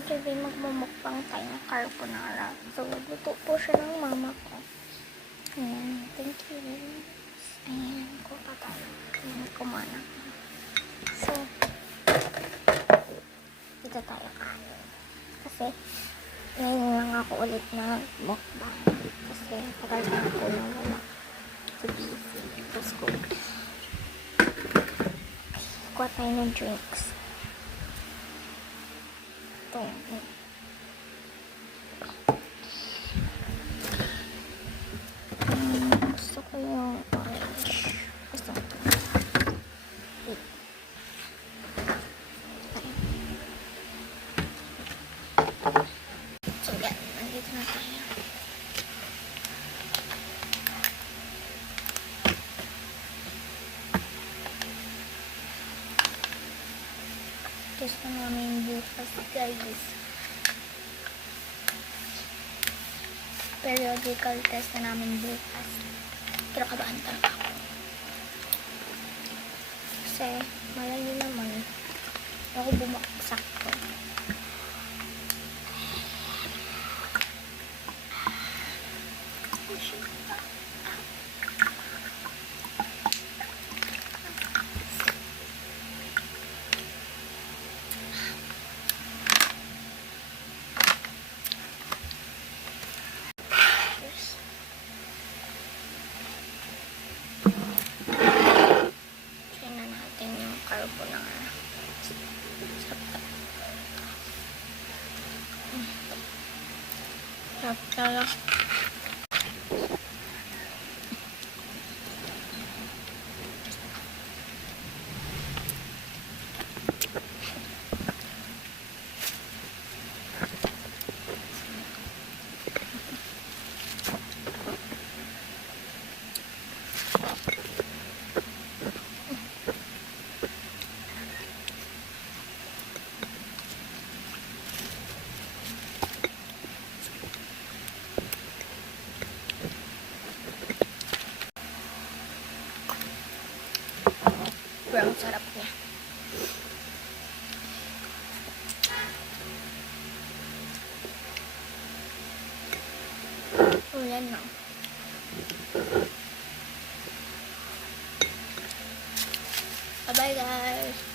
For today, magmumukbang tayo ng carbonara. So, luto po siya ng mama ko. Ayan, thank you. Ayan, kuha tayo. Ayan, kumana. So, dito tayo kain. Kasi, ngayon lang ako ulit na mukbang. Kasi, tagal na ako nawala. So, busy. Let's go. Kuha tayo ng drinks. Ito. Gusto ko yung orange. Gusto ko. So, yan. Nandito na tayo. Test na namin bukas, guys. Periodical test na namin bukas. Pero kabahan talaga ako. Kasi, malayo naman. Ako bumaksak ko. Carbonara. Sarap talaga. Sobrang sarap niya. Ulan na. Bye-bye, guys.